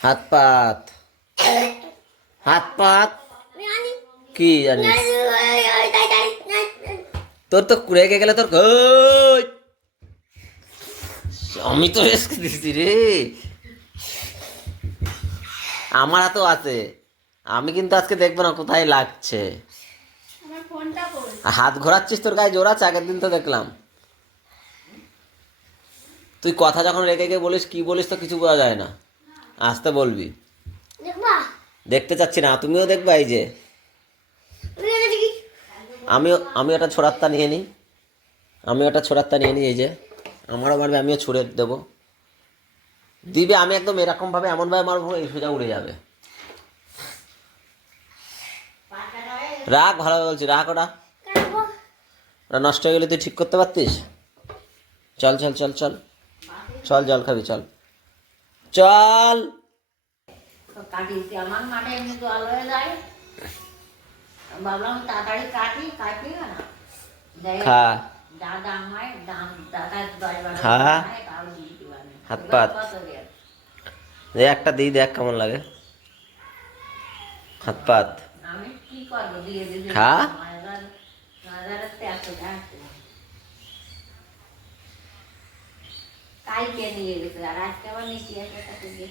হাত পাত, হাত পাত। কি জানিস? তোর তো রেগে গেলে তোর ওই, আমি তো রেস্ক দিচ্ছি রে। আমার হাতেও আছে, আমি কিন্তু আজকে দেখবো না কোথায় লাগছে। হাত ঘোরাচ্ছিস, তোর গায়ে জোর আছে, আগের দিন তো দেখলাম। তুই কথা যখন রেগে গিয়ে বলিস, কি বলিস তো কিছু বোঝা যায় না। আসতে বলবি। দেখতে চাচ্ছি না, তুমিও দেখবা। এই যে আমি ওটা ছোড়াত্তা নিয়ে নিই, আমি ওটা ছোড়াত্তা নিয়ে নিই। এই যে আমারও মারবে, আমিও ছুড়ে দেবো। দিবে, আমি একদম এরকম ভাবে এমন ভাবে মারবো এই সোজা উড়ে যাবে। রাখ, ভালো বলছি, রাখ ওটা। ওটা নষ্ট হয়ে গেলে তুই ঠিক করতে পারতিস। চল চল চল চল চল, জল খাবি, চল চল। আমার মাঠে এমনি জল হয়ে যায়, ভাবলাম তাড়াতাড়ি কাটি কাটি না খা, যা দাম হয় দাম দাদা 10-12 খা, তাও দিয়ে দিবানি। হাত পাত। একটা দিই, দেখ কেমন লাগে। হাত পাত, আমি কি করবো, দিয়ে দিদি খা। 1000 কালকে নিয়ে গেছে, আর আজকে আবার নিচে একটা গিয়ে